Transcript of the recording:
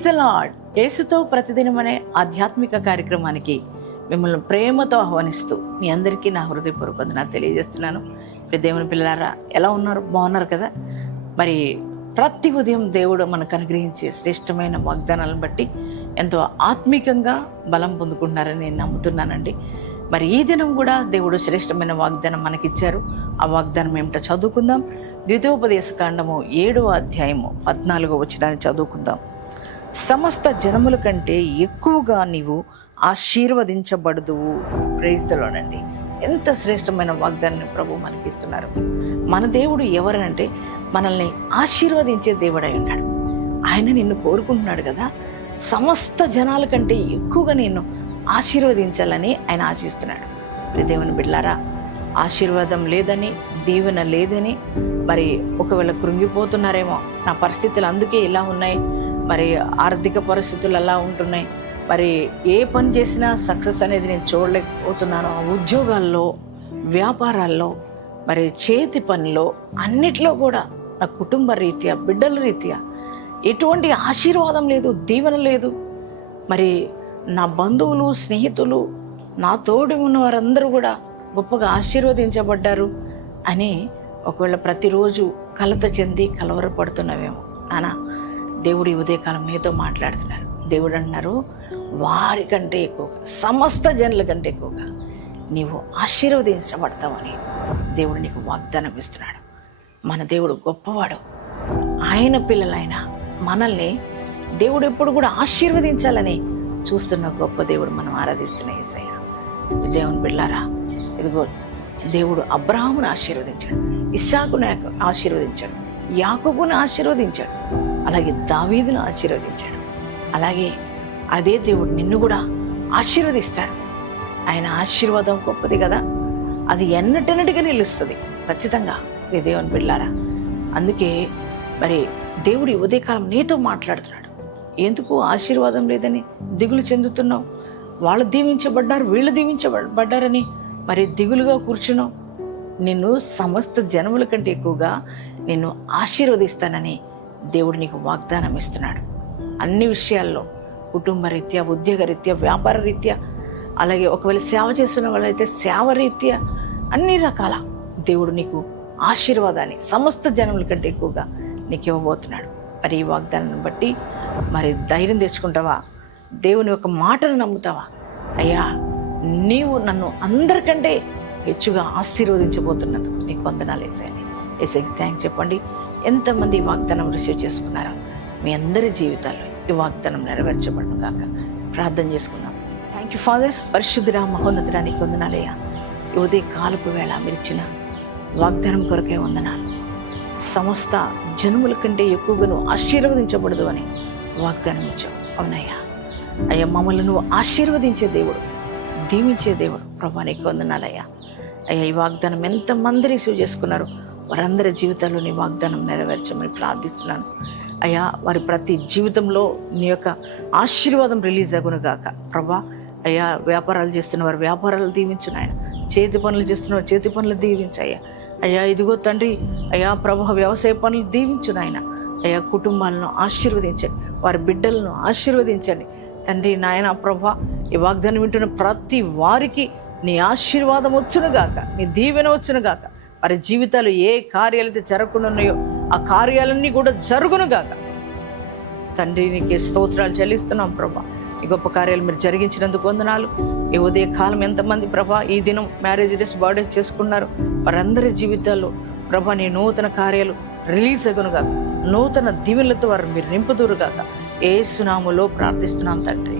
Praise the lord యేసుతో ప్రతిదినం అనే ఆధ్యాత్మిక కార్యక్రమానికి మిమ్మల్ని ప్రేమతో ఆహ్వానిస్తూ మీ అందరికీ నా హృదయపూర్వకంగా నాకు తెలియజేస్తున్నాను. దేవుని పిల్లలారా ఎలా ఉన్నారు? బాగున్నారు కదా? మరి ప్రతి ఉదయం దేవుడు మనకు అనుగ్రహించే శ్రేష్టమైన వాగ్దానాలను బట్టి ఎంతో ఆత్మీకంగా బలం పొందుకుంటున్నారని నేను నమ్ముతున్నానండి. మరి ఈ దినం కూడా దేవుడు శ్రేష్టమైన వాగ్దానం మనకిచ్చారు. ఆ వాగ్దానం ఏమిటో చదువుకుందాం. ద్వితీయోపదేశ కాండము ఏడవ అధ్యాయము పద్నాలుగో వచ్చినాన్ని చదువుకుందాం. సమస్త జనముల కంటే ఎక్కువగా నీవు ఆశీర్వదించబడదువు. ప్రేస్తలోనండి ఎంత శ్రేష్టమైన వాగ్దానాన్ని ప్రభు మనకి ఇస్తున్నారు మన దేవుడు ఎవరంటే మనల్ని ఆశీర్వదించే దేవుడై ఉన్నాడు. ఆయన నిన్ను కోరుకుంటున్నాడు కదా. సమస్త జనాల కంటే ఎక్కువగా నిన్ను ఆశీర్వదించాలని ఆయన ఆశిస్తున్నాడు. మరి దేవుని బిడ్లారా ఆశీర్వాదం లేదని దీవెన లేదని మరి ఒకవేళ కృంగిపోతున్నారేమో నా పరిస్థితులు అందుకే ఇలా ఉన్నాయి. మరి ఆర్థిక పరిస్థితులు అలా ఉంటున్నాయి. మరి ఏ పని చేసినా సక్సెస్ అనేది నేను చూడలేకపోతున్నాను. ఉద్యోగాల్లో వ్యాపారాల్లో మరి చేతి పనిలో అన్నిట్లో కూడా నా కుటుంబ రీత్యా బిడ్డల రీత్యా ఎటువంటి ఆశీర్వాదం లేదు దీవెన లేదు. మరి నా బంధువులు స్నేహితులు నా తోడు ఉన్న వారందరూ కూడా గొప్పగా ఆశీర్వదించబడ్డారు అని ఒకవేళ ప్రతిరోజు కలత చెంది కలవరపడుతున్నవేమో. అనా దేవుడు ఉదయకాలం మీతో మాట్లాడుతున్నారు. దేవుడు అంటున్నారు వారికంటే ఎక్కువగా సమస్త జనుల కంటే ఎక్కువగా నీవు ఆశీర్వదించబడతావని దేవుడు నీకు వాగ్దానం ఇస్తున్నాడు. మన దేవుడు గొప్పవాడు. ఆయన పిల్లలైన మనల్ని దేవుడు ఎప్పుడు కూడా ఆశీర్వదించాలని చూస్తున్న గొప్ప దేవుడు మనం ఆరాధిస్తున్న ఏసయ్య. దేవుని బిళ్ళారా ఇదిగో దేవుడు అబ్రహామును ఆశీర్వదించాడు ఇస్సాకును ఆశీర్వదించాడు యాకోబును ఆశీర్వదించాడు. అలాగే దావీదును ఆశీర్వదించాడు. అలాగే అదే దేవుడు నిన్ను కూడా ఆశీర్వదిస్తాడు. ఆయన ఆశీర్వాదం గొప్పది కదా. అది ఎన్నటెన్నటిగా నిలుస్తుంది. ఖచ్చితంగా ఇది దేవుని బిడ్డారా అందుకే మరి దేవుడు ఉదయకాలం నీతో మాట్లాడుతున్నాడు. ఎందుకు ఆశీర్వాదం లేదని దిగులు చెందుతున్నావు? వాళ్ళు దీవించబడ్డారు వీళ్ళు దీవించబడ్డారని మరి దిగులుగా కూర్చున్నావు. నిన్ను సమస్త జనముల కంటే ఎక్కువగా నిన్ను ఆశీర్వదిస్తానని దేవుడు నీకు వాగ్దానం ఇస్తున్నాడు. అన్ని విషయాల్లో కుటుంబ రీత్యా ఉద్యోగ రీత్యా వ్యాపార రీత్యా అలాగే ఒకవేళ సేవ చేస్తున్న వాళ్ళైతే సేవ రీత్యా అన్ని రకాల దేవుడు నీకు ఆశీర్వాదాన్ని సమస్త జనముల కంటే ఎక్కువగా నీకు ఇవ్వబోతున్నాడు. మరి ఈ వాగ్దానాన్ని బట్టి మరి ధైర్యం తెచ్చుకుంటావా? దేవుని యొక్క మాటను నమ్ముతావా? అయ్యా నీవు నన్ను అందరికంటే హెచ్చుగా ఆశీర్వదించబోతున్నందుకు నీకు వందనాలు వేసాయని వేసేకి థ్యాంక్స్ చెప్పండి. ఎంతమంది ఈ వాగ్దానం రిసీవ్ చేసుకున్నారో మీ అందరి జీవితాల్లో ఈ వాగ్దానం నెరవేర్చబడను కాక ప్రార్థన చేసుకుందాం. థ్యాంక్ యూ ఫాదర్ పరిశుద్ధురా మహోన్నతురా నీకు వందనాలయ్యా. ఉదయ కాలుపు వేళ మిరిచిన వాగ్దానం కొరకే వందనాలు. సమస్త జనుముల కంటే ఎక్కువగా నువ్వు ఆశీర్వదించబడదు అని వాగ్దానం ఇచ్చావు. అవునయ్యా. అయ్యా మమ్మల్ని నువ్వు ఆశీర్వదించే దేవుడు దీవించే దేవుడు. ప్రభా నీకు వందనాలయ్యా. అయ్యా ఈ వాగ్దానం ఎంతమంది రిసీవ్ చేసుకున్నారు వారందరి జీవితాల్లో నీ వాగ్దానం నెరవేర్చమని ప్రార్థిస్తున్నాను. అయ్యా వారి ప్రతి జీవితంలో నీ యొక్క ఆశీర్వాదం రిలీజ్ అగునుగాక. ప్రభా అయ్యా వ్యాపారాలు చేస్తున్న వారు వ్యాపారాలు దీవించు నాయన. చేతి పనులు చేస్తున్న వారు చేతి పనులు దీవించయ్యా అయ్యా. ఇదిగో తండ్రి అయ్యా ప్రభా వ్యవసాయ పనులు దీవించు నాయన. అయ్యా కుటుంబాలను ఆశీర్వదించండి వారి బిడ్డలను ఆశీర్వదించండి. తండ్రి నాయన ప్రభా ఈ వాగ్దానం వింటున్న ప్రతి వారికి నీ ఆశీర్వాదం వచ్చునుగాక నీ దీవెన వచ్చునుగాక. వారి జీవితాలు ఏ కార్యాలైతే జరగకుండా ఉన్నాయో ఆ కార్యాలన్నీ కూడా జరుగునుగాక. తండ్రి నీకు స్తోత్రాలు చెల్లిస్తున్నాం ప్రభా. ఈ గొప్ప కార్యాలు మీరు జరిగించినందుకు వందనాలు. ఈ ఉదయ కాలం ఎంతమంది ప్రభా ఈ దినం మ్యారేజ్ డేస్ బర్త్డే చేసుకున్నారు. వారందరి జీవితాల్లో ప్రభా నీ నూతన కార్యాలు రిలీజ్ అగునుగాక. నూతన దీవెనలతో వారు మీరు నింపుదురుగాక. ఏ సునాములో ప్రార్థిస్తున్నాం తండ్రి.